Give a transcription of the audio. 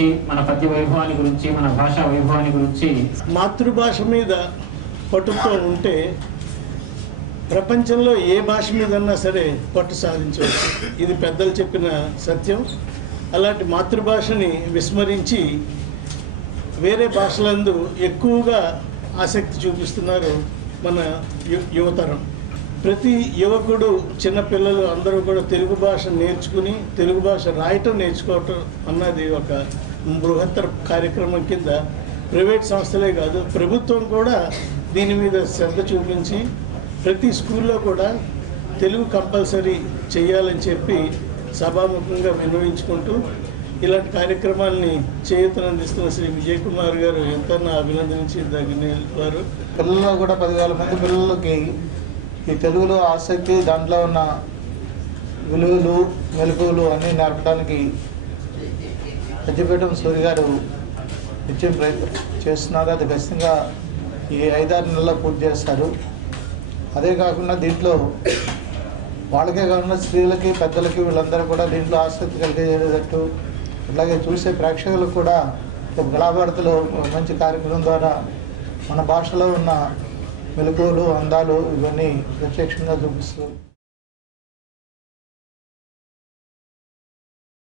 గురించి, మన పద్య వైభవాన్ని గురించి, మన భాషా వైభవాన్ని గురించి. మాతృభాష మీద పట్టుతో ఉంటే ప్రపంచంలో ఏ భాష మీదన్నా సరే పట్టు సాధించవచ్చు. ఇది పెద్దలు చెప్పిన సత్యం. అలాంటి మాతృభాషని విస్మరించి వేరే భాషలందు ఎక్కువగా ఆసక్తి చూపిస్తున్నారు మన యువతరం. ప్రతి యువకుడు, చిన్నపిల్లలు అందరూ కూడా తెలుగు భాష నేర్చుకుని తెలుగు భాష రాయటం నేర్చుకోవటం అన్నది ఒక బృహత్తర కార్యక్రమం కింద ప్రైవేట్ సంస్థలే కాదు, ప్రభుత్వం కూడా దీని మీద శ్రద్ధ చూపించి ప్రతి స్కూల్లో కూడా తెలుగు కంపల్సరీ చేయాలని చెప్పి సభాముఖంగా విన్నవించుకుంటూ ఇలాంటి కార్యక్రమాల్ని చేయూతనందిస్తున్న శ్రీ విజయ్ కుమార్ గారు ఎంతన్నా అభినందించదగిన వారు. పిల్లల్లో కూడా 10,000 మంది పిల్లలకి ఈ తెలుగులో ఆసక్తి, దాంట్లో ఉన్న విలువలు, మెలకువలు అన్నీ నేర్పడానికి పెద్దపీఠం సూర్య గారు నిత్యం ప్రయత్నం చేస్తున్నారు. అది ఖచ్చితంగా ఈ 5-6 నెలల్లో పూర్తి చేస్తారు. అదే కాకుండా దీంట్లో వాళ్ళకే కాకుండా స్త్రీలకి, పెద్దలకి, వీళ్ళందరూ కూడా దీంట్లో ఆసక్తి కలిగేటట్టు, అలాగే చూసే ప్రేక్షకులకు కూడా కళాభారతిలో మంచి కార్యక్రమం ద్వారా మన భాషలో ఉన్న మెలకువలు, అందాలు ఇవన్నీ ప్రత్యక్షంగా చూపిస్తూ